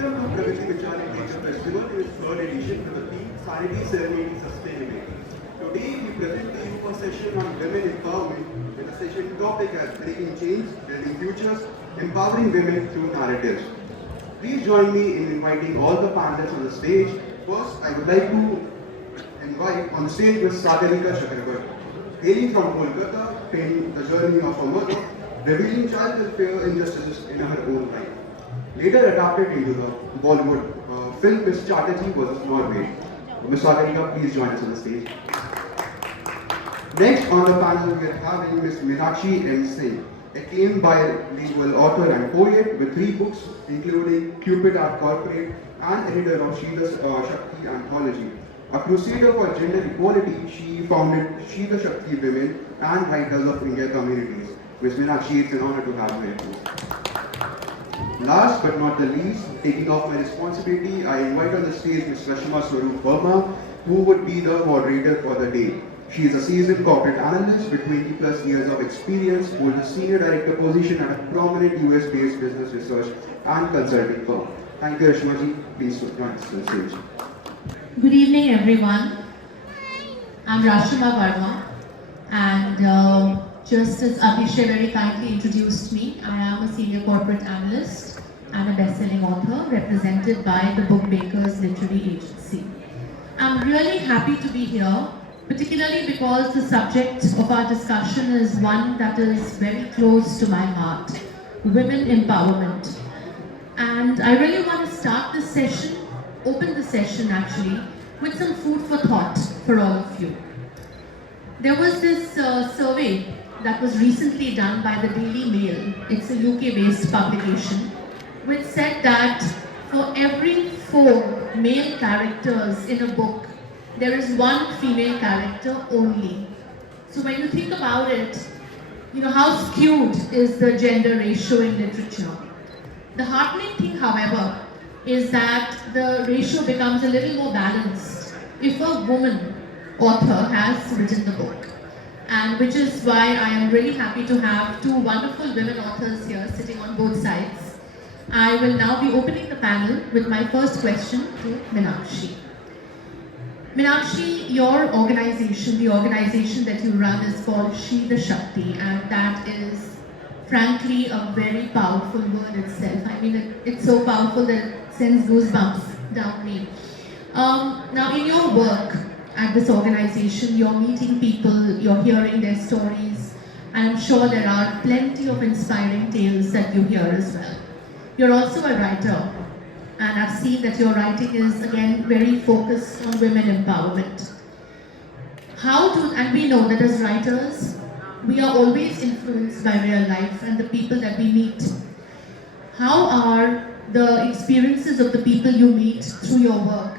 Welcome to Praviti Vichari Nature Festival in its third edition with the theme Sanity Ceremony Sustainability. Today we present to you a session on women empowerment with a session topic as breaking change, building futures, empowering women through narratives. Please join me in inviting all the panelists on the stage. First, I would like to invite on stage Ms. Sagarika Chakraborty, hailing from Kolkata, penning the journey of her mother, revealing child welfare injustices in her own life. Later adapted into the Bollywood film Miss Chatterjee vs. Norway. Ms. Sagarika, please join us on the stage. Next on the panel we are having Ms. Meenakshi M. Singh, acclaimed bilingual author and poet with 3 books including Cupid Art Corporate and editor of Shida Shakti Anthology. A crusader for gender equality, she founded Shida Shakti Women and Writers of India Communities. Ms. Meenakshi, it's an honor to have you here. Last but not the least, taking off my responsibility, I invite on the stage Ms. Rrashima Swaarup, who would be the moderator for the day. She is a seasoned corporate analyst with 20 plus years of experience, holds a senior director position at a prominent US-based business research and consulting firm. Thank you, Rrashima ji. Please join us on the stage. Good evening, everyone. I'm Rrashima Swaarup, and just as Abhishek very kindly introduced me, I am a senior corporate analyst and a best-selling author represented by the Bookmakers Literary Agency. I'm really happy to be here, particularly because the subject of our discussion is one that is very close to my heart, women empowerment. And I really want to start this session, open the session actually, with some food for thought for all of you. There was this survey that was recently done by the Daily Mail. It's a UK-based publication, which said that for every 4 male characters in a book, there is 1 female character only. So when you think about it, you know how skewed is the gender ratio in literature. The heartening thing, however, is that the ratio becomes a little more balanced if a woman author has written the book. And which is why I am really happy to have 2 wonderful women authors here sitting on both sides. I will now be opening the panel with my first question to Meenakshi. Meenakshi, your organization, the organization that you run is called Shida Shakti, and that is frankly a very powerful word itself. I mean, it's so powerful that it sends goosebumps down me. Now in your work at this organization, you're meeting people, you're hearing their stories, and I'm sure there are plenty of inspiring tales that you hear as well. You're also a writer, and I've seen that your writing is again very focused on women empowerment. And we know that as writers, we are always influenced by real life and the people that we meet. How are the experiences of the people you meet through your work?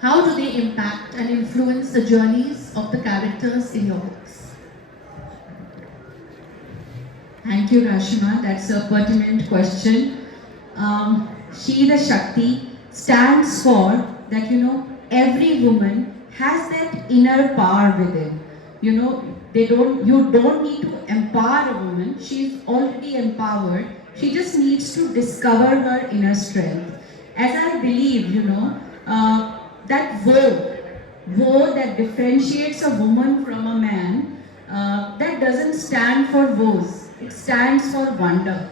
How do they impact and influence the journeys of the characters in your books? Thank you, Rrashima. That's a pertinent question. Shida Shakti stands for that, every woman has that inner power within. You don't need to empower a woman. She's already empowered. She just needs to discover her inner strength. As I believe, that woe that differentiates a woman from a man, that doesn't stand for woes, it stands for wonder.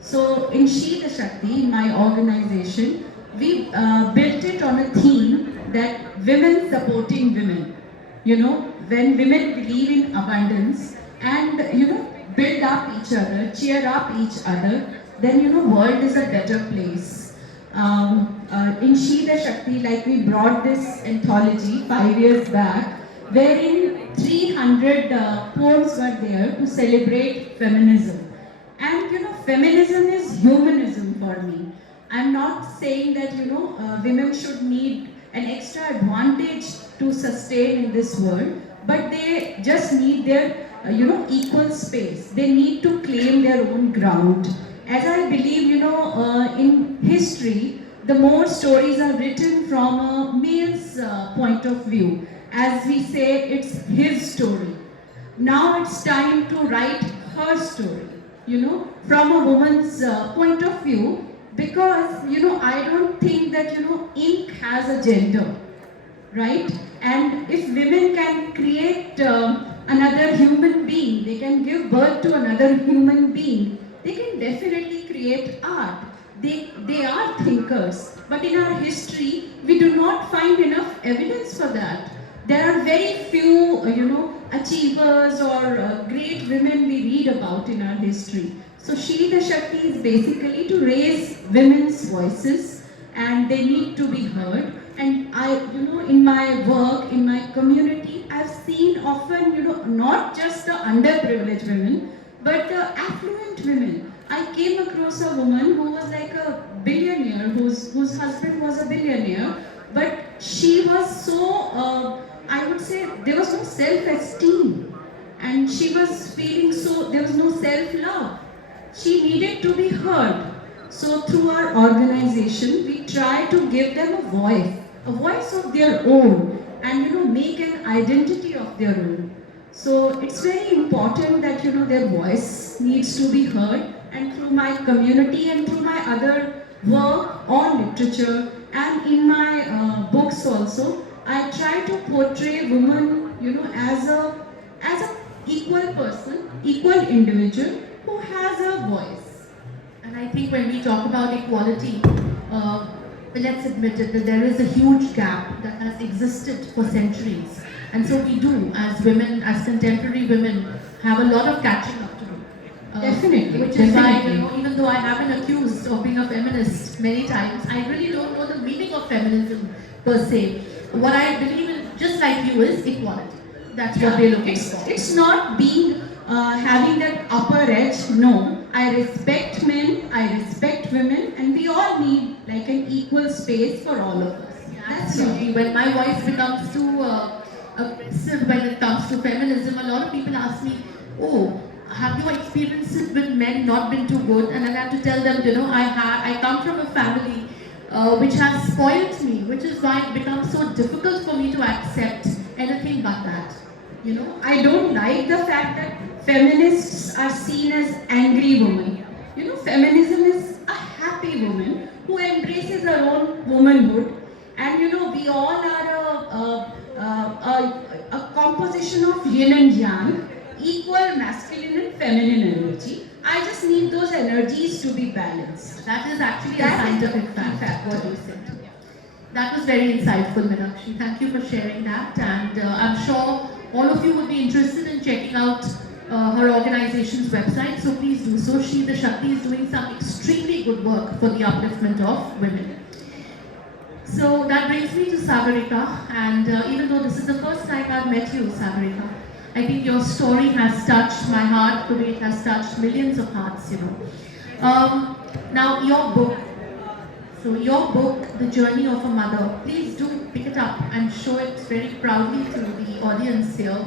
So in Shida Shakti, my organization, we built it on a theme that women supporting women. When women believe in abundance and, build up each other, cheer up each other, then, world is a better place. In Shida Shakti, like we brought this anthology 5 years back, wherein 300 poems were there to celebrate feminism. And feminism is humanism for me. I'm not saying that women should need an extra advantage to sustain in this world, but they just need their equal space. They need to claim their own ground. As I believe, in history, the more stories are written from a male's point of view. As we say, it's his story. Now it's time to write her story. From a woman's point of view, because I don't think that ink has a gender, right? And if women can create another human being, they can give birth to another human being, they can definitely create art. They are thinkers, but in our history we do not find enough evidence for that. There are very few achievers or great women we read about in our history. So She the Shakti is basically to raise women's voices, and they need to be heard. And in my work, in my community, I've seen often, not just the underprivileged women, but the affluent women. I came across a woman who was like a billionaire, whose husband was a billionaire, but she was so, I would say, there was no self-esteem, and she was feeling so, there was no self-love. She needed to be heard. So through our organization, we try to give them a voice of their own, and make an identity of their own. So it's very important that their voice needs to be heard, and through my community and through my other work on literature and in my books also, I try to portray women, as a equal person, equal individual who has a voice. And I think when we talk about equality, let's admit it, that there is a huge gap that has existed for centuries. And so we do, as women, as contemporary women, have a lot of catching up to do. Definitely. Which is why, Definitely. even though I have been accused of being a feminist many times, I really don't know the meaning of feminism per se. What I believe in, just like you, is equality. That's what we're looking for. It's not being having that upper edge. No, I respect men, I respect women, and we all need like an equal space for all of us. That's all. Absolutely. When my voice becomes too aggressive when it comes to feminism, a lot of people ask me, "Oh, have your experiences with men not been too good?" And I have to tell them, I come from a family which has spoiled me, which is why it becomes so difficult for me to accept anything but that. I don't like the fact that feminists are seen as angry women. Feminism is a happy woman who embraces her own womanhood, and we all are a composition of yin and yang, equal masculine and feminine energy. I just need those energies to be balanced. That is actually a That is scientific a fact, fact. what you said. That was very insightful, Meenakshi. Thank you for sharing that, and I'm sure all of you would be interested in checking out her organization's website, so please do so. She the Shakti is doing some extremely good work for the upliftment of women. So that brings me to Sagarika, and even though this is the first time I've met you, Sagarika, I think your story has touched my heart the way it has touched millions of hearts, Now, your book, The Journey of a Mother, please do pick it up and show it very proudly to the audience here.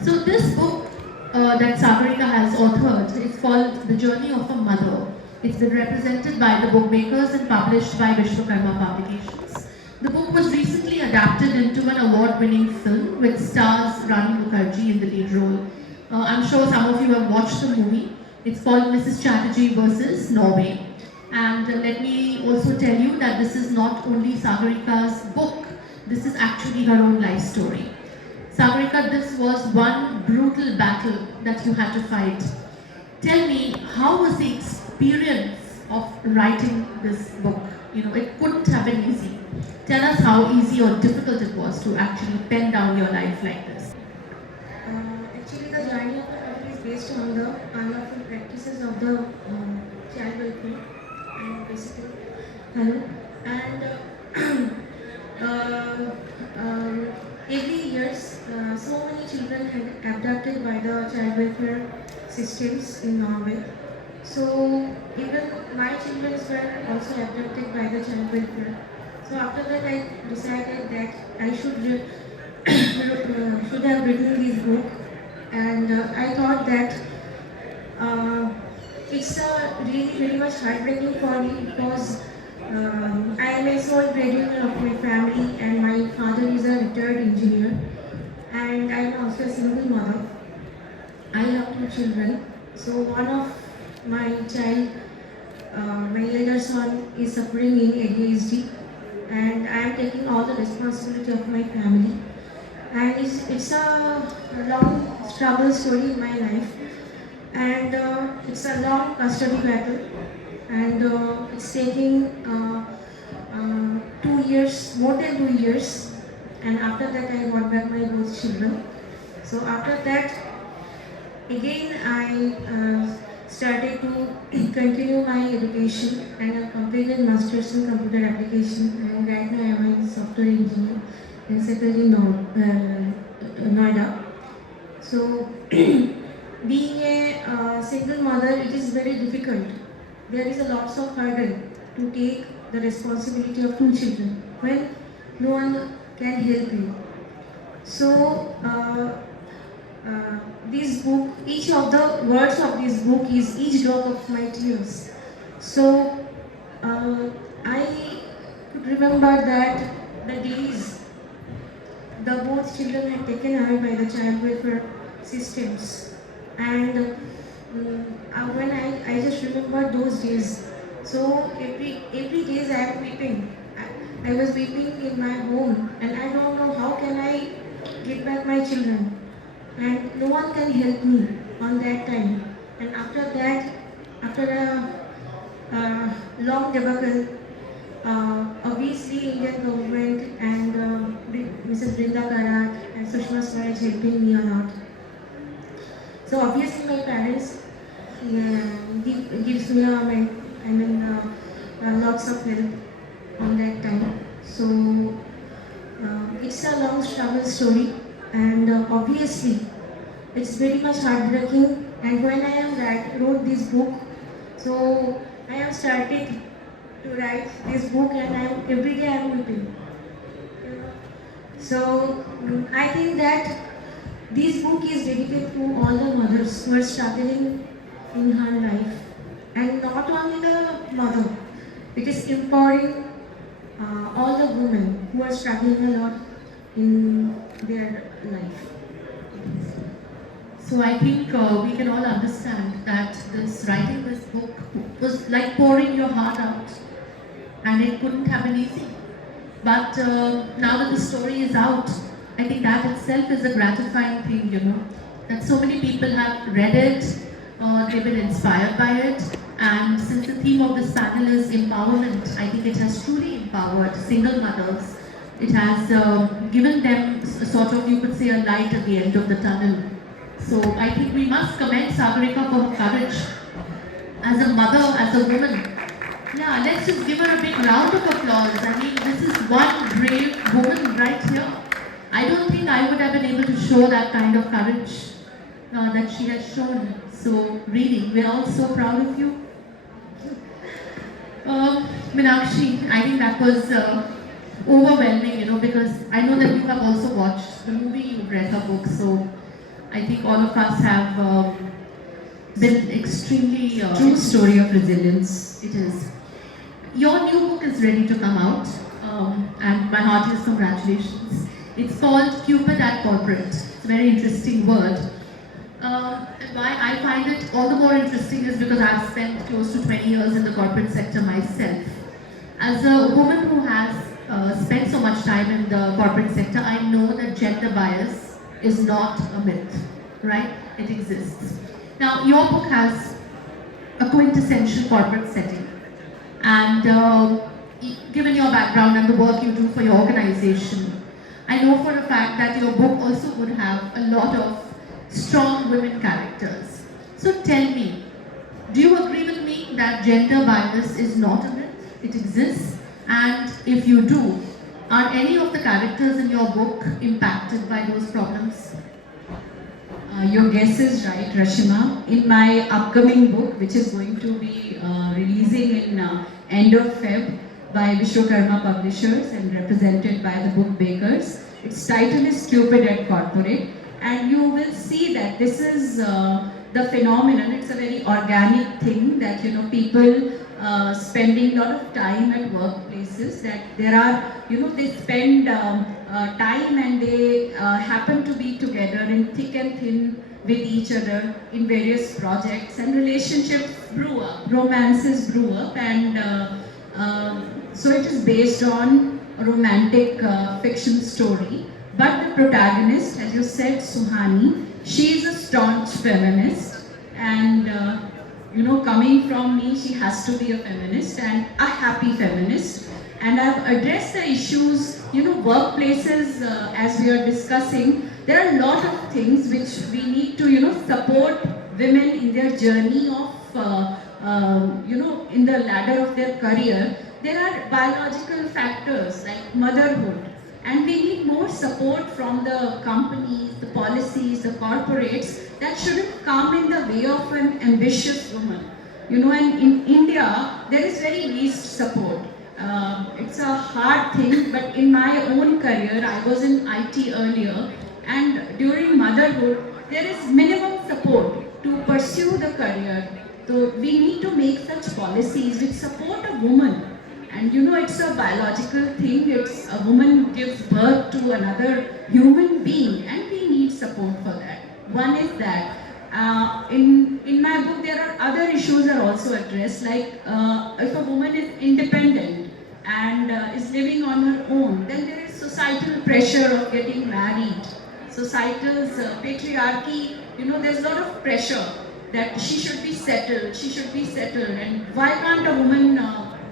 So this book that Sagarika has authored is called The Journey of a Mother. It's been represented by the bookmakers and published by Vishwakarma Publications. The book was recently adapted into an award-winning film with stars Rani Mukherjee in the lead role. I'm sure some of you have watched the movie. It's called Mrs. Chatterjee versus Norway. And let me also tell you that this is not only Sagarika's book, this is actually her own life story. Sagarika, this was one brutal battle that you had to fight. Tell me, how was the experience of writing this book? It couldn't have been easy. Tell us how easy or difficult it was to actually pen down your life like this. Actually, the journey of the country is based on the unlawful practices of the child welfare, and basically, hello, and every year, so many children had abducted by the child welfare systems in Norway. So even my children were also abducted by the child welfare. So after that, I decided that I should should have written this book, and I thought that it's really very much heartbreaking for me because I am a sole breadwinner of my family, and my father is a retired engineer, and I am also a single mother. I have two children. So one of my child my elder son is suffering in ADHD, and I am taking all the responsibility of my family. And it's a long struggle story in my life, and it's a long custody battle, and it's taking 2 years, more than 2 years, and after that I got back my both children. So after that, again I started to continue my education, and I completed masters in computer application, and right now I am a software engineer and settled in Noida. So being a single mother, it is very difficult. There is a lots of hurdle to take the responsibility of 2 children when no one can help you. So this book, each of the words of this book is each drop of my tears. So I could remember that the days the both children had taken away by the child welfare systems, and when I just remember those days. So every days I am weeping. I was weeping in my home, and I don't know how can I get back my children, and no one can help me on that time. And after that, after a long debacle, obviously Indian government and Mrs. Brinda Karat and Rrashima Swaarup helping me a lot. So obviously my parents gives me lots of help on that time. So it's a long struggle story, and obviously it's very much heartbreaking. And when I wrote this book, so I have started to write this book, and every day I am weeping. So I think that this book is dedicated to all the mothers who are struggling in her life, and not only the mother. It is empowering all the women who are struggling a lot in their life. So I think we can all understand that writing this book was like pouring your heart out, and it couldn't have been easy. But now that the story is out, I think that itself is a gratifying thing, that so many people have read it, they've been inspired by it, and since the theme of this panel is empowerment, I think it has truly empowered single mothers. It has given them sort of, you could say, a light at the end of the tunnel. So I think we must commend Sagarika for her courage as a mother, as a woman. Yeah, let's just give her a big round of applause. I mean, this is one brave woman right here. I don't think I would have been able to show that kind of courage that she has shown. So really, we're all so proud of you. Meenakshi, I think that was overwhelming, because I know that you have also watched the movie, you've read her book, so I think all of us have been extremely... True story of resilience. It is. Your new book is ready to come out, and my heartiest congratulations. It's called Cupid at Corporate. It's a very interesting word. And why I find it all the more interesting is because I've spent close to 20 years in the corporate sector myself. As a woman who has spent so much time in the corporate sector, I know that gender bias is not a myth, right? It exists. Now, your book has a quintessential corporate setting. And given your background and the work you do for your organization, I know for a fact that your book also would have a lot of strong women characters. So tell me, do you agree with me that gender bias is not a myth? It exists. And if you do, are any of the characters in your book impacted by those problems? Your guess is right, Rrashima. In my upcoming book, which is going to be releasing in end of Feb by Vishwakarma Publishers and represented by the Book Bakers, its title is Cupid at Corporate, and you will see that this is the phenomenon. It's a very organic thing that people spending a lot of time at workplaces, that there are, they spend time and they happen to be together in thick and thin with each other in various projects, and relationships brew up, romances brew up, and so it is based on a romantic fiction story. But the protagonist, as you said, Suhani, she is a staunch feminist, and coming from me, she has to be a feminist and a happy feminist. And I've addressed the issues, workplaces, as we are discussing. There are a lot of things which we need to, support women in their journey of, in the ladder of their career. There are biological factors like motherhood, and we need more support from the companies, the policies, the corporates that shouldn't come in the way of an ambitious woman. And in India, there is very least support. It's a hard thing, but in my own career, I was in IT earlier, and during motherhood, there is minimum support to pursue the career. So we need to make such policies which support a woman. And it's a biological thing. It's a woman gives birth to another human being, and we need support for that. One is that. In my book, there are other issues are also addressed, like if a woman is independent and is living on her own, then there is societal pressure of getting married. Societal's patriarchy, there's a lot of pressure that she should be settled, and why can't a woman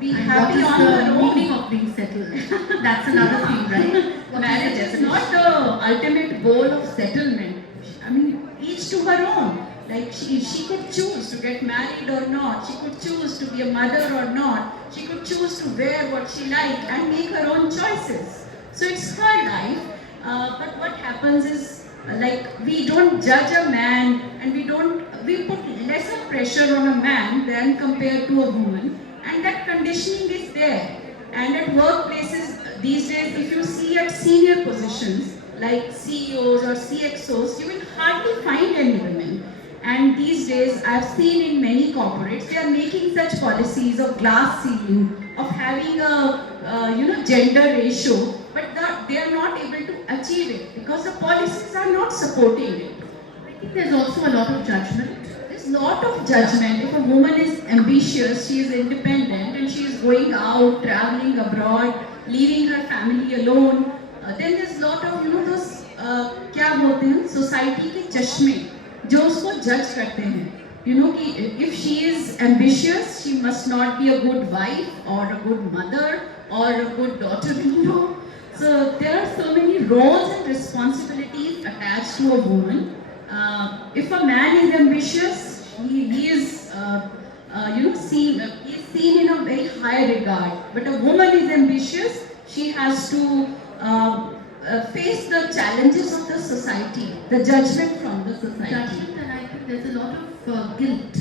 be happy on her What is the own? meaning of being settled? That's another thing, right? Marriage is not the ultimate goal of settlement. I mean, each to her own. Like she could choose to get married or not. She could choose to be a mother or not. She could choose to wear what she liked and make her own choices. So it's her life. But what happens is, we don't judge a man, and we put lesser pressure on a man than compared to a woman, and that conditioning is there. And at workplaces these days, if you see at senior positions like CEOs or CXOs, you will hardly find any women. And these days, I've seen in many corporates, they are making such policies of glass ceiling, of having a gender ratio, but they are not able to achieve it because the policies are not supporting it. I think there's also a lot of judgment. There's a lot of judgment. If a woman is ambitious, she is independent, and she is going out, traveling abroad, leaving her family alone, then there's a lot of those क्या बोलते हैं society के चश्मे जो उसको जज करते हैं कि if she is ambitious, she must not be a good wife or a good mother or a good daughter-in-law. So there are so many roles and responsibilities attached to a woman. If a man is ambitious, he is seen in a very high regard. But a woman is ambitious, she has to face the challenges of the society, the judgment from the society. Judgment, and I think there's a lot of guilt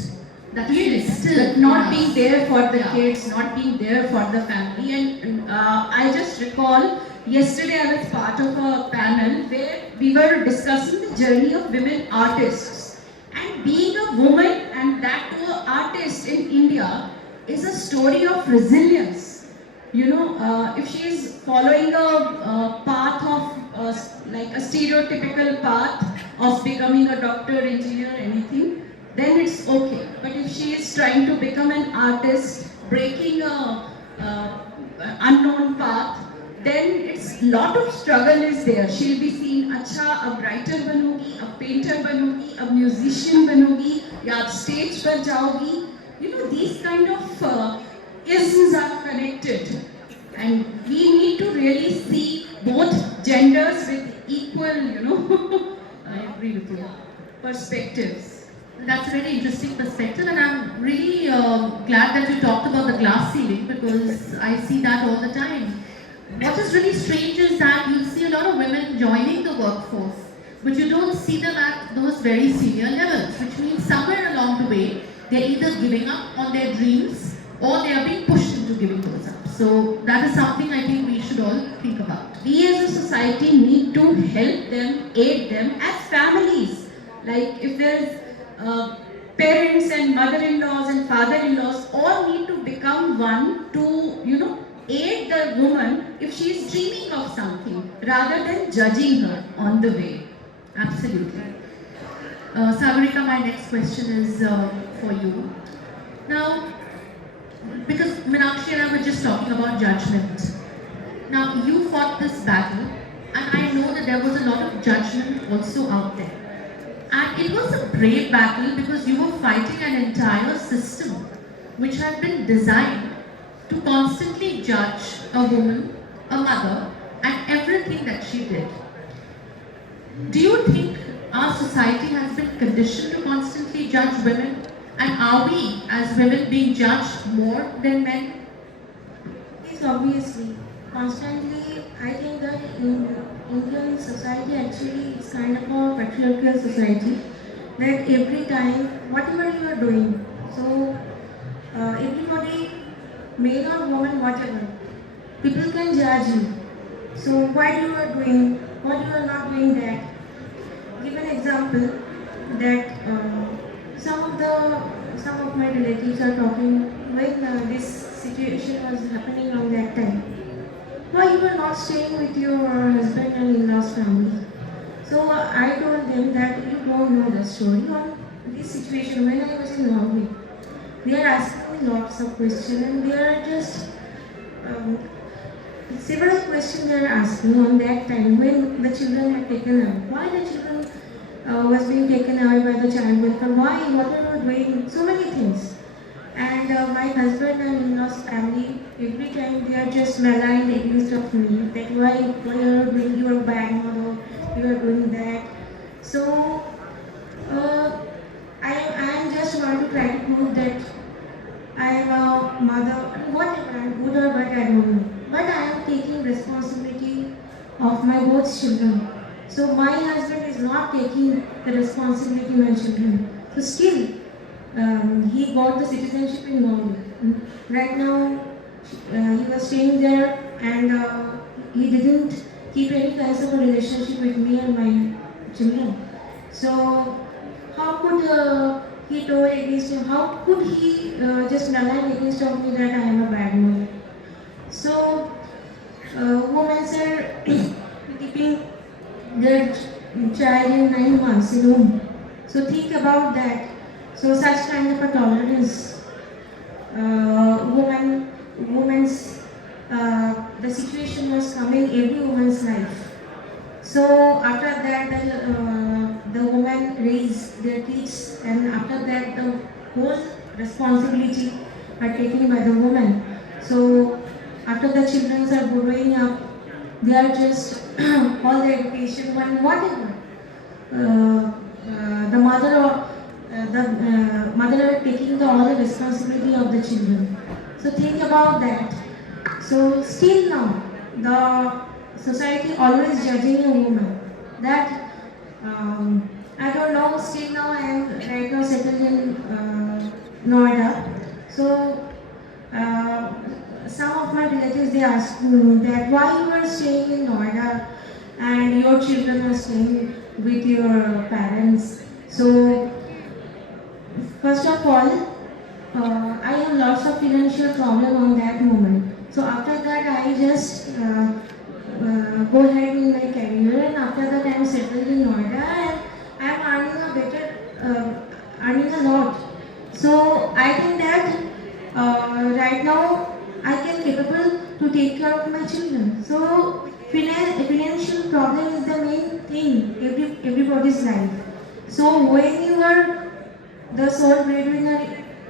that Yes, still that not in being us. there for the Yeah. kids, not being there for the family. And I just recall yesterday I was part of a panel where we were discussing the journey of women artists. And being a woman, and that to an artist in India, is a story of resilience. If she is following a path of like a stereotypical path of becoming a doctor, engineer, anything, then it's okay. But if she is trying to become an artist, breaking a unknown path, then it's lot of struggle is there. She'll be seen, अच्छा अब writer बनोगी, अब painter बनोगी, अब musician बनोगी, या अब stage पर जाओगी. These kind of isms are connected, and we need to really see both genders with equal, I agree with you. perspectives. That's a very interesting perspective, and I'm really glad that you talked about the glass ceiling, because I see that all the time. What is really strange is that you see a lot of women joining the workforce, but you don't see them at those very senior levels, which means somewhere along the way, they're either giving up on their dreams or they are being pushed into giving those up. So that is something I think we should all think about. We as a society need to help them, aid them as families. Like if there's parents and mother-in-laws and father-in-laws all need to become one to, aid the woman if she is dreaming of something rather than judging her on the way. Absolutely. Sagarika, my next question is for you. Now, because Meenakshi and I were just talking about judgment. Now, you fought this battle, and I know that there was a lot of judgment also out there. And it was a brave battle because you were fighting an entire system which had been designed to constantly judge a woman, a mother, and everything that she did. Do you think our society has been conditioned to constantly judge women? And are we, as women, being judged more than men? Yes, obviously. Constantly, I think that in Indian society actually is kind of a patriarchal society. That every time, whatever you are doing, so everybody, male or woman, whatever, people can judge you. So why you are doing, what you are not doing that. Give an example that some of my relatives are talking when this situation was happening on that time. Why you are not staying with your husband and in-laws family? So I told them that you don't know the story on this situation when I was in Norway. They are asking me lots of questions and they are just several questions they are asking on that time when the children had taken away. Why the children was being taken away by the child welfare? Why? What are you doing? So many things. And my husband and in-laws family, every time they are just maligned against of me. That why you are doing your bad mother, you are doing that. So I am just want to try to prove that I am a mother, whatever, I am good or bad, I don't know. But I am taking responsibility of my both children. So my husband is not taking the responsibility of my children. So still, he got the citizenship in Norway. Right now, he was staying there and he didn't keep any kinds of a relationship with me and my children. So how could he told against him? How could he just malign against of me that I am a bad mother? So women are keeping their child in 9 months in womb. So think about that. So such kind of a tolerance, the situation was coming every woman's life. So after that, the woman raised their kids, and after that, the whole responsibility are taken by the woman. So after the children are growing up, they are just all the education and whatever. The mother are taking all the responsibility of the children. So think about that. So still now, the society always judging a woman. That I don't know. Still now, I am right now settled in Noida. So some of my relatives they ask me that why you are staying in Noida and your children are staying with your parents. So first of all, I have lots of financial problem on that moment. So after that, I just go ahead in my career, and after that, I am settled in Noida, and I am earning a better, earning a lot. So I think that right now I can capable to take care of my children. So financial problem is the main thing everybody's life. So when you are the sole breadwinner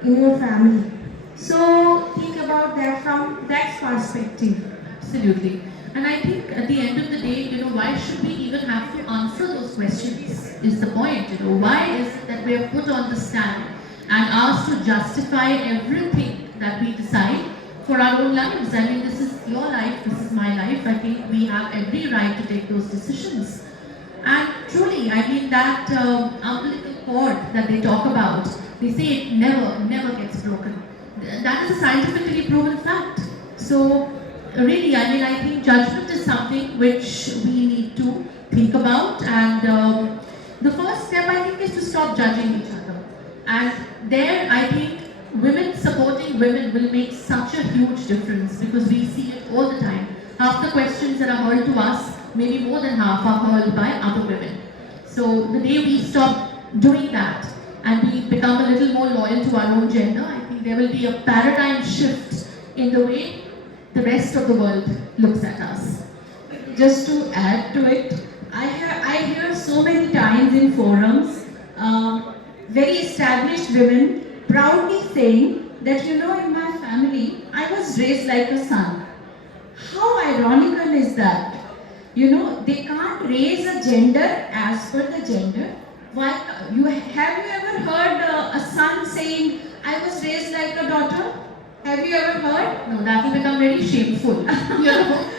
in your family, so think about that from that perspective. Absolutely. And I think at the end of the day, why should we even have to answer those questions is the point. Why is it that we are put on the stand and asked to justify everything that we decide for our own lives? I mean, this is your life, this is my life. I think we have every right to take those decisions. And truly, I mean, that umbilical cord that they talk about, they say it never gets broken. That is a scientifically proven fact. So, really, I mean, I think judgment is something which we need to think about. And the first step, I think, is to stop judging each other. And there, I think, women supporting women will make such a huge difference because we see it all the time. Half the questions that are hurled to us, maybe more than half, are hurled by other women. So the day we stop doing that and we become a little more loyal to our own gender, I think there will be a paradigm shift in the way the rest of the world looks at us. Just to add to it, I hear so many times in forums, very established women proudly saying that, you know, in my family, I was raised like a son. How ironical is that? You know, they can't raise a gender as per the gender. Why? Have you ever heard a son saying, I was raised like a daughter? Have you ever heard? No, that will become very shameful. You know?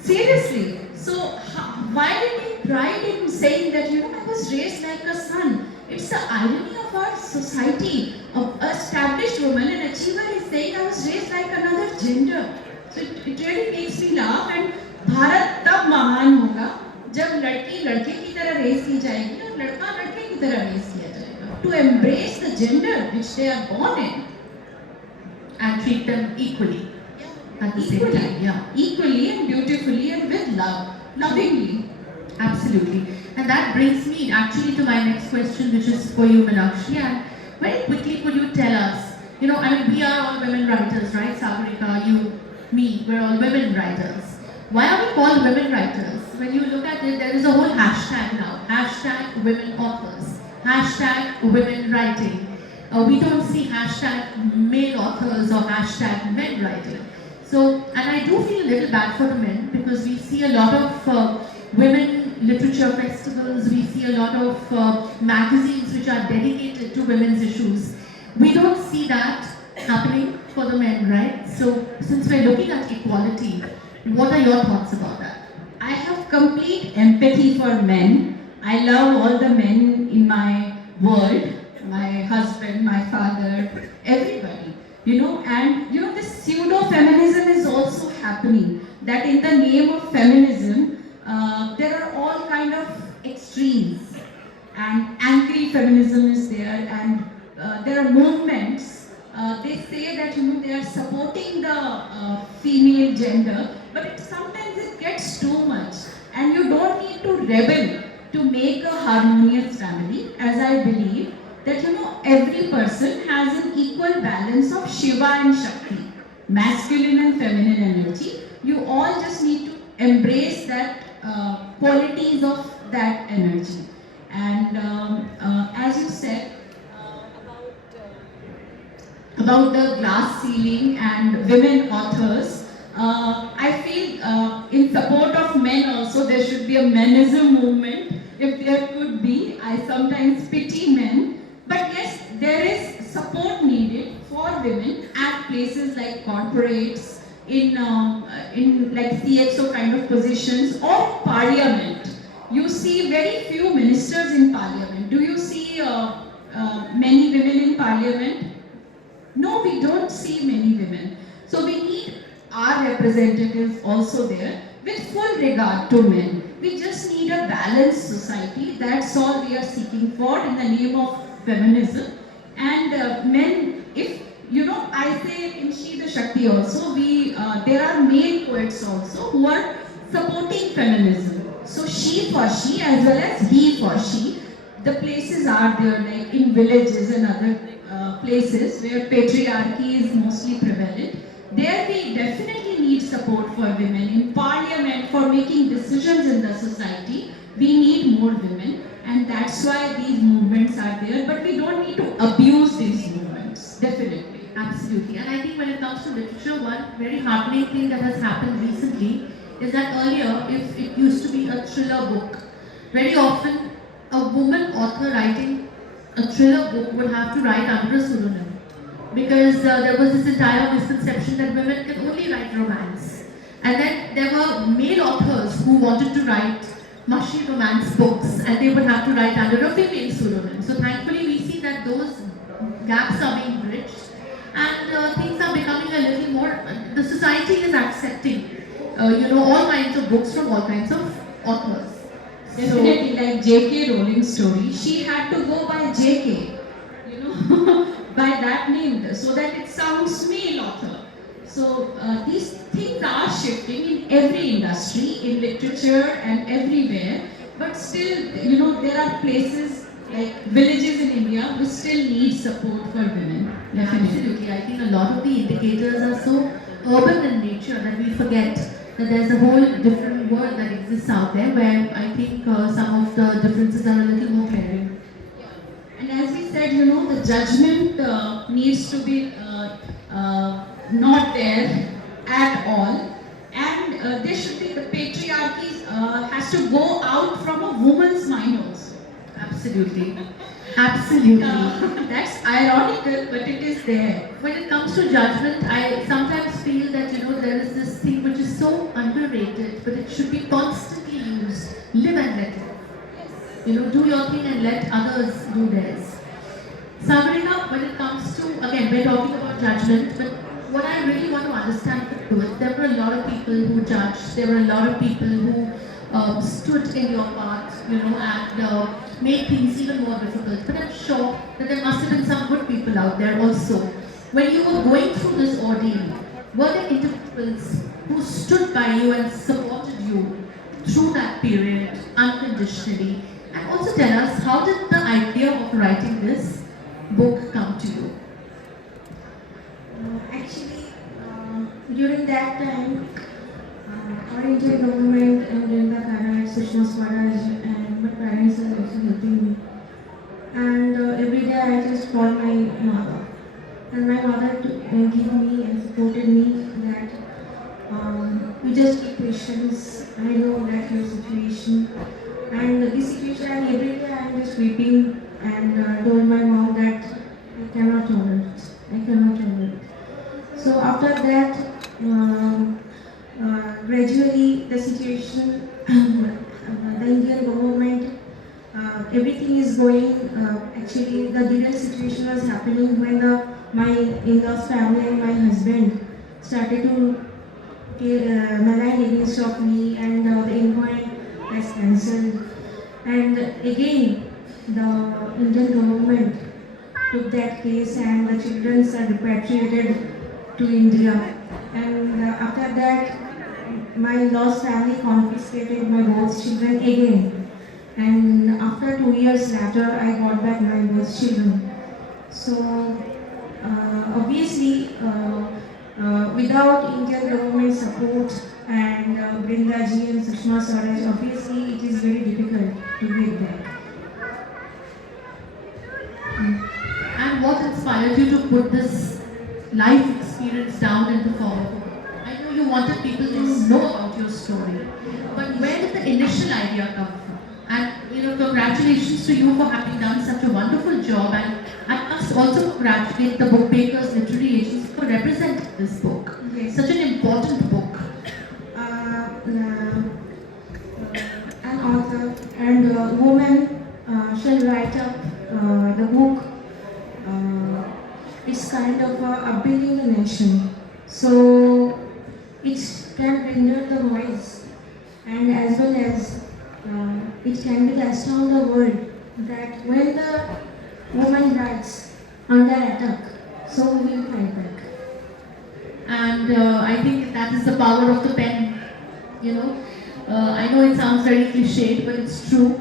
Seriously. So why did they pride in saying that, you know, I was raised like a son? It's the irony of our society. An established woman, an achiever is saying, I was raised like another gender. So it really makes me laugh. And Bharat तब महान होगा जब लड़की लड़के की तरह race की जाएगी और लड़का लड़के की तरह रेस किया जाएगा. To embrace the gender which they are born in and treat them equally at the same time. Yeah. Equally and beautifully and with love, lovingly. Absolutely. And that brings me actually to my next question, which is for you, Meenakshi. And very quickly, could you tell us, you know, I mean, we are all women writers, right? Sagarika, you, me, we're all women writers. Why are we called women writers? When you look at it, there is a whole hashtag now. Hashtag women authors. Hashtag women writing. We don't see hashtag male authors or hashtag men writing. So, and I do feel a little bad for the men because we see a lot of women literature festivals, we see a lot of magazines which are dedicated to women's issues. We don't see that happening for the men, right? So, since we're looking at equality, what are your thoughts about that? I have complete empathy for men. I love all the men in my world, my husband, my father, everybody. You know, and you know, this pseudo-feminism is also happening. That in the name of feminism, there are all kind of extremes. And anti-feminism is there, and there are movements. They say that, you know, they are supporting the female gender, but sometimes it gets too much. And you don't need to rebel to make a harmonious family, as I believe that, you know, every person has an equal balance of Shiva and Shakti, masculine and feminine energy. You all just need to embrace that qualities of that energy. And as you said about the glass ceiling and women authors, I feel in support of men also there should be a menism movement. If there could be, I sometimes pity men. But yes, there is support needed for women at places like corporates, in like CXO kind of positions, or parliament. You see very few ministers in parliament. Do you see many women in parliament? No, we don't see many women. So we need our representatives also there with full regard to men. We just need a balanced society. That's all we are seeking for in the name of feminism. And men, if you know, I say in She the Shakti also, there are male poets also who are supporting feminism. So she for she as well as he for she. The places are there, like in villages and other places where patriarchy is mostly prevalent. There we definitely need support for women. In parliament, for making decisions in the society, we need more women, and that's why these movements are there. But we don't need to abuse these movements, definitely. Absolutely. And I think when it comes to literature, one very heartening thing that has happened recently is that earlier, if it used to be a thriller book, very often a woman author writing a thriller book would have to write under a pseudonym. Because there was this entire misconception that women can only write romance. And then there were male authors who wanted to write mushy romance books, and they would have to write under a female pseudonym. So thankfully we see that those gaps are being bridged, and things are becoming a little more, the society is accepting, you know, all kinds of books from all kinds of authors. Definitely, like J.K. Rowling's story, she had to go by J.K., you know, by that name, so that it sounds male author. So these things are shifting in every industry, in literature and everywhere. But still, you know, there are places like villages in India, we still need support for women. Definitely. Absolutely. I think a lot of the indicators are so urban in nature that we forget that there's a whole different world that exists out there where I think some of the differences are a little more glaring. And as we said, the judgment needs to be not there at all. And there should be, the patriarchy has to go out from a woman's mind also. Absolutely. Absolutely. That's ironical, but it is there. When it comes to judgment, I sometimes feel that there is this thing which is so underrated, but it should be constantly used. Live and let live. Do your thing and let others do theirs. Sagarika, when it comes to, again, we're talking about judgment, but what I really want to understand from you is there were a lot of people who judged, there were a lot of people who stood in your path, and made things even more difficult. But I'm sure that there must have been some good people out there also. When you were going through this ordeal, were there individuals who stood by you and supported you through that period unconditionally? And also tell us, how did the idea of writing this book come to you? Actually, during that time, our Indian government and Rrashima Rrashima Swaarup and my parents are also helping me. And every day I just call my mother. And my mother gave me and supported me that you just keep patience. I know that your situation. And this situation, and every day I am just weeping and told my mom that I cannot tolerate. I cannot tolerate. So after that, gradually the situation, the Indian government, everything is going. Actually, the different situation was happening when my in-laws family and my husband started to malign against of me, and the inquiry was cancelled. And again, the Indian government took that case, and the children are repatriated to India. And after that, my lost family confiscated my both children again. And after 2 years later, I got back my both children. So obviously, without Indian government support and Brindaji and Rrashima Swaarup, obviously it is very difficult to get back. And what inspired you to put this life experience down into form of a book? I know you wanted people to know about your story, but where did the initial idea come from? And congratulations to you for having done such a wonderful job, and I must also congratulate the book makers, literary agents for representing this book. Yes. Such an important book. An author and a woman shall write up the book. It's kind of upbuilding the nation. So it can render the voice, and as well as it can be astound the world that when the woman writes under attack, so we will fight back. And I think that is the power of the pen. I know it sounds very cliched, but it's true.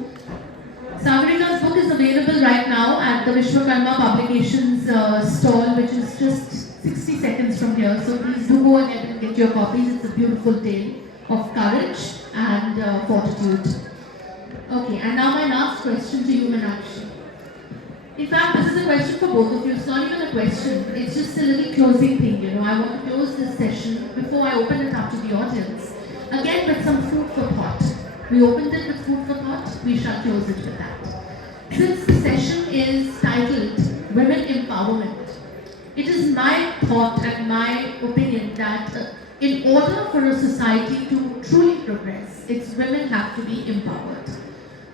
Sagarika's book is available right now at the Vishwakarma Publications stall, which is just 60 seconds from here. So please do go ahead and get your copies. It's a beautiful tale of courage and fortitude. Okay, and now my last question to you, Meenakshi. In fact, this is a question for both of you. It's not even a question. It's just a little closing thing. I want to close this session before I open it up to the audience. Again, with some food for thought. We opened it with food for thought. We shall close it with that. Since the session is titled Women Empowerment, it is my thought and my opinion that in order for a society to truly progress, its women have to be empowered.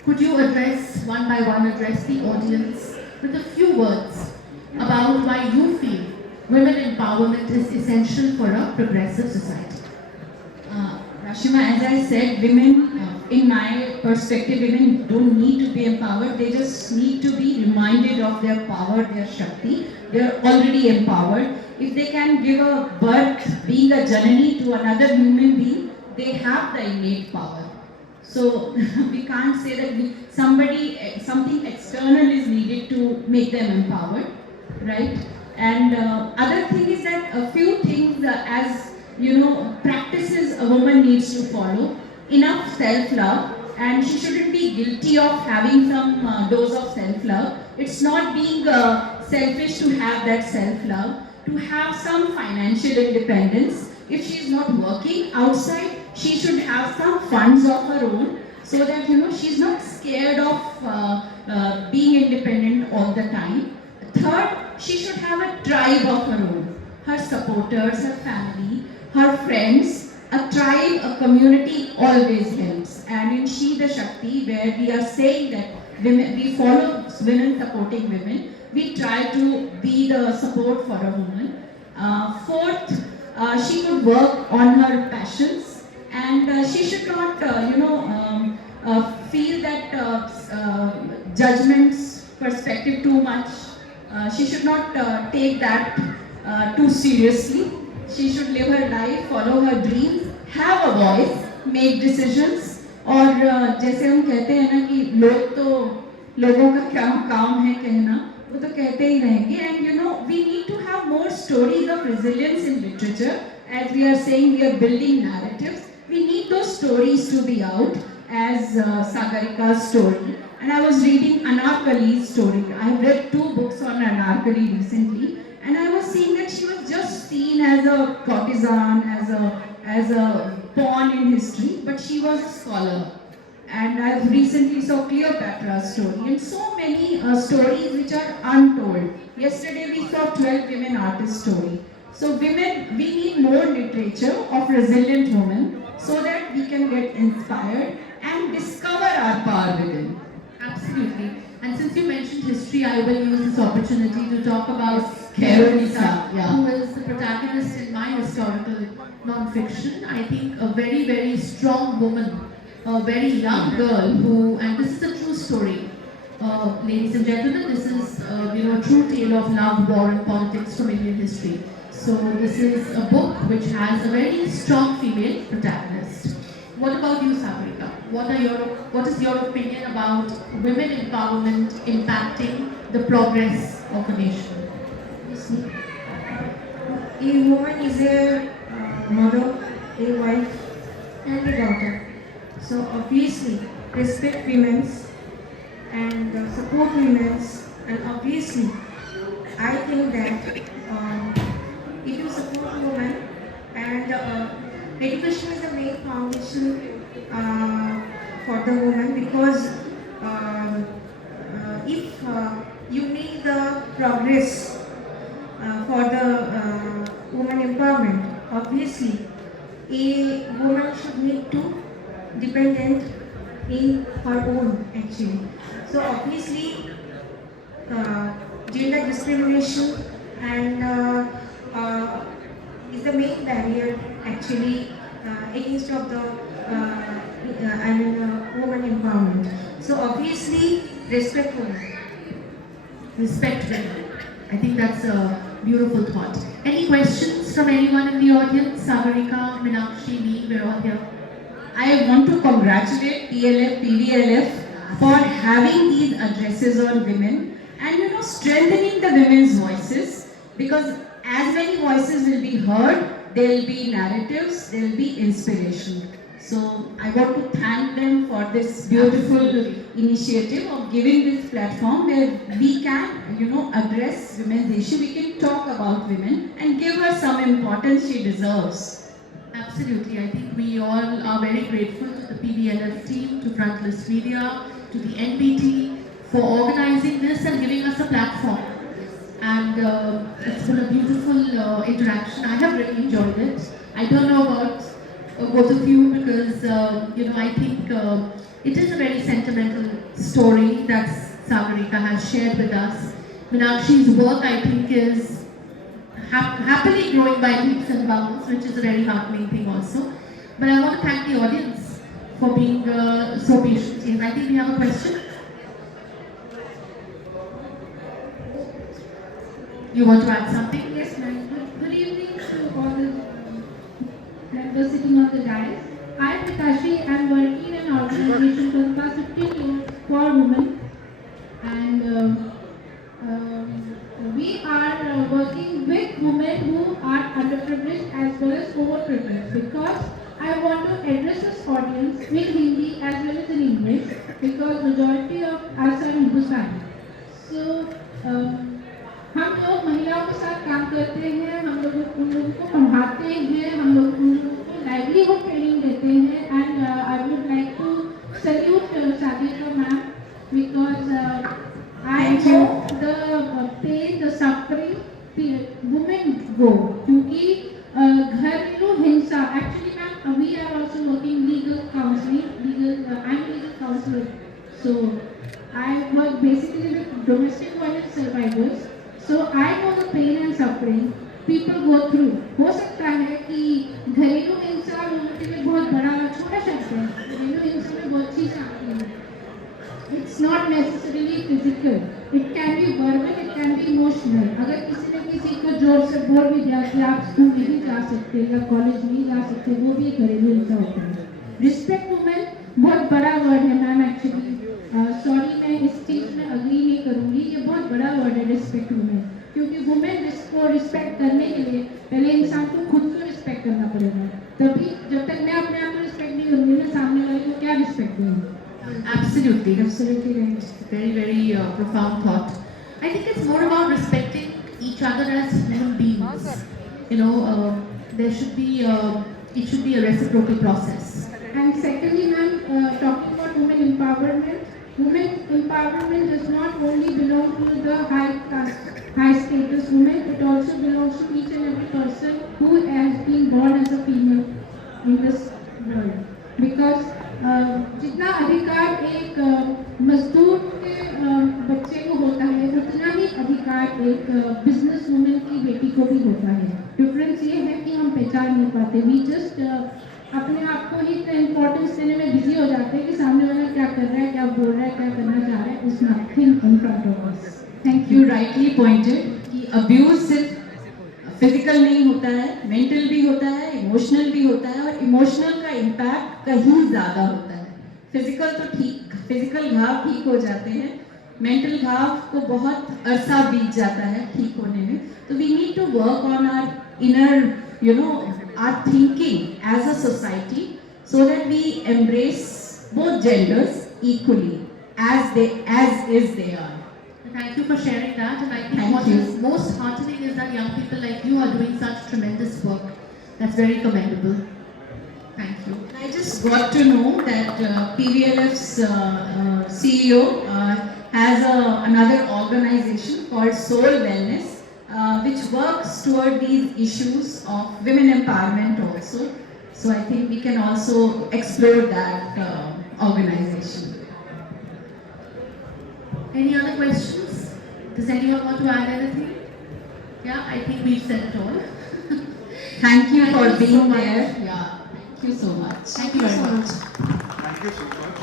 Could you address, one by one, address the audience with a few words about why you feel women empowerment is essential for a progressive society? Rrashima, as I said, women, in my perspective, women don't need to be empowered. They just need to be reminded of their power, their Shakti. They are already empowered. If they can give a birth, being a Janani to another human being, they have the innate power. So we can't say that something external is needed to make them empowered, right? And other thing is that a few things as practices a woman needs to follow. Enough self-love, and she shouldn't be guilty of having some dose of self-love. It's not being selfish to have that self-love, to have some financial independence. If she's not working outside, she should have some funds of her own, so that she's not scared of being independent all the time. Third, she should have a tribe of her own. Her supporters, her family, her friends. A tribe, a community always helps. And in She the Shakti, where we are saying that we follow women supporting women, we try to be the support for a woman. Fourth, she could work on her passions, and she should not, feel that judgments perspective too much. She should not take that too seriously. She should live her life, follow her dreams, have a voice, make decisions. और जैसे हम कहते हैं ना कि लोगों का क्या काम है कहना, वो तो कहते ही रहेंगे. And we need to have more stories of resilience in literature. As we are saying, we are building narratives. We need those stories to be out, as Sagarika's story. And I was reading Anarkali's story. I have read 2 books on Anarkali recently, and I was seeing that she was just seen as a courtesan, as a pawn in history, but she was a scholar. And I recently saw Cleopatra's story, and so many stories which are untold. Yesterday we saw 12 women artists' story. So women, we need more literature of resilient women, so that we can get inspired and discover our power within. Absolutely. And since you mentioned history, I will use this opportunity to talk about Carolina, yeah. who is the protagonist in my historical non-fiction. I think a very, very strong woman, a very young girl who, and this is a true story, ladies and gentlemen, this is a true tale of love, war and politics from Indian history. So this is a book which has a very strong female protagonist. What about you, Sagarika? What is your opinion about women empowerment impacting the progress of a nation? You see, a woman is a mother, a wife, and a daughter. So obviously, respect women's and support women's, and obviously, I think that if you support a woman, and education is the main foundation for the woman, because if you make the progress for the woman empowerment, obviously a woman should need to dependent in her own actually. So obviously gender discrimination and is the main barrier actually against of the woman empowerment. So obviously respect women. Respect women. I think that's a beautiful thought. Any questions from anyone in the audience? Sagarika, Meenakshi, me, we're all here. I want to congratulate PVLF for having these addresses on women and strengthening the women's voices, because as many voices will be heard, there will be narratives, there will be inspiration. So I want to thank them for this beautiful initiative of giving this platform where we can, address women's issue. We can talk about women and give her some importance she deserves. Absolutely. I think we all are very grateful to the PVLF team, to Frontlist Media, to the NBT for organizing this and giving us a platform. And it's been a beautiful interaction. I have really enjoyed it. I don't know about both of you because, I think it is a very sentimental story that Sagarika has shared with us. Meenakshi's work, I think, is happily growing by leaps and bounds, which is a very heartening thing also. But I want to thank the audience for being so patient. Yes, I think we have a question. You want to add something? Yes, ma'am. Good evening to all the members sitting on the dais. I am Meenakshi. I am working in an organization women, and we are working with women who are underprivileged as well as overprivileged, because I want to address this audience in Hindi as well as in English, because majority of us are Hindustani. So हम लोग महिलाओं के साथ काम करते हैं, हम लोग उन लोगों को पढ़ाते हैं, हम लोग उन लोगों को लाइवलीहुड ट्रेनिंग देते हैं, and I would like to salute Sagika ma'am, because I know the pain, the suffering women go, क्योंकि घरेलू हिंसा, actually ma'am we are also working legal counselling, I am legal counsellor, so I work basically with domestic violence survivors, so I know the pain and suffering people go through. हो सकता है कि घरेलू हिंसा लोगों के लिए बहुत बड़ा छोटा शब्द है, घरेलू हिंसा में बहुत चीज़ आती है. It's not necessarily physical. It can be verbal, it can be emotional. अगर किसी ने किसी को जोर से बोल भी दिया कि आप स्कूल नहीं जा सकते या कॉलेज नहीं जा सकते, वो भी एक घरेलू हिंसा होता है. रिस्पेक्ट वुमेन बहुत बड़ा वर्ड है मैम, एक्चुअली सॉरी मैं इस चीज़ में अग्री नहीं करूँगी, ये बहुत बड़ा वर्ड है रिस्पेक्ट वुमेन, क्योंकि वुमेन को रिस्पेक्ट करने के लिए पहले इंसान को खुद को रिस्पेक्ट करना पड़ेगा, तभी जब तक मैं अपने आप को रिस्पेक्ट नहीं करूँगी मैं सामने वाले को क्या रिस्पेक्ट दूँगी. Absolutely. Absolutely right. Very, very profound thought. I think it's more about respecting each other as human beings. You know, there should be, it should be a reciprocal process. And secondly, ma'am, talking about women empowerment does not only belong to the high status women, it also belongs to each and every person who has been born as a female in this world. Because जितना अधिकार एक मजदूर के बच्चे को होता है, उतना ही अधिकार एक बिजनेस वुमेन की बेटी को भी होता है. डिफरेंस ये है कि हम पहचान नहीं पाते, वी जस्ट अपने आप को ही इतना इम्पोर्टेंस देने में बिजी हो जाते हैं कि सामने वाला क्या कर रहा है, क्या बोल रहा है, क्या करना चाह रहा है, is nothing in front of us. Thank you. Rightly pointed कि अब्यूज सिर्फ फिजिकल नहीं होता है, मेंटल भी होता है, इमोशनल भी होता है, और इमोशनल का इम्पैक्ट कहीं ज़्यादा होता है. फिजिकल तो ठीक, फिजिकल घाव ठीक हो जाते हैं, मेंटल घाव को बहुत अरसा बीत जाता है ठीक होने में. तो we need to work on our inner, you know, our thinking as a society, so that we embrace both genders equally as is they are. Thank you for sharing that, and I think Thank what you. is most heartening is that young people like you are doing such tremendous work. That's very commendable. Thank you. I just got to know that PVLF's CEO has another organization called Soul Wellness, which works toward these issues of women empowerment also. So I think we can also explore that organization. Any other questions? Does anyone want to add anything? Yeah, I think we've said it all. Thank you for Thank you being so much. there. Yeah, thank you so much. Thank you very much. Thank you so much.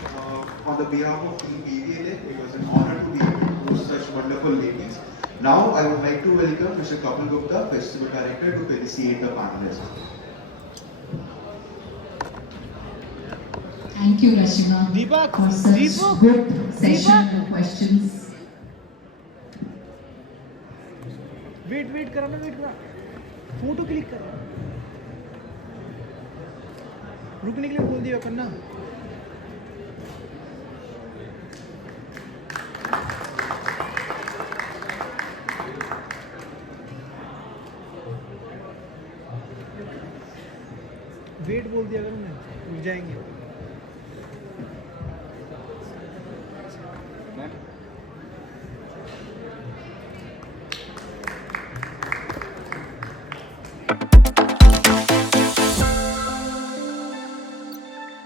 On the behalf of Team PVLF, it was an honor to be able to host such wonderful ladies. Now I would like to welcome Mr. Kapil Gupta, Festival Director, to felicitate the panelists. Thank you, Rrashima, for such good session of questions. Wait करा ना, wait करा, photo click करा, रुकने के लिए बोल दिया करना. वेट बोल दिया करो ना, रुक जाएंगे.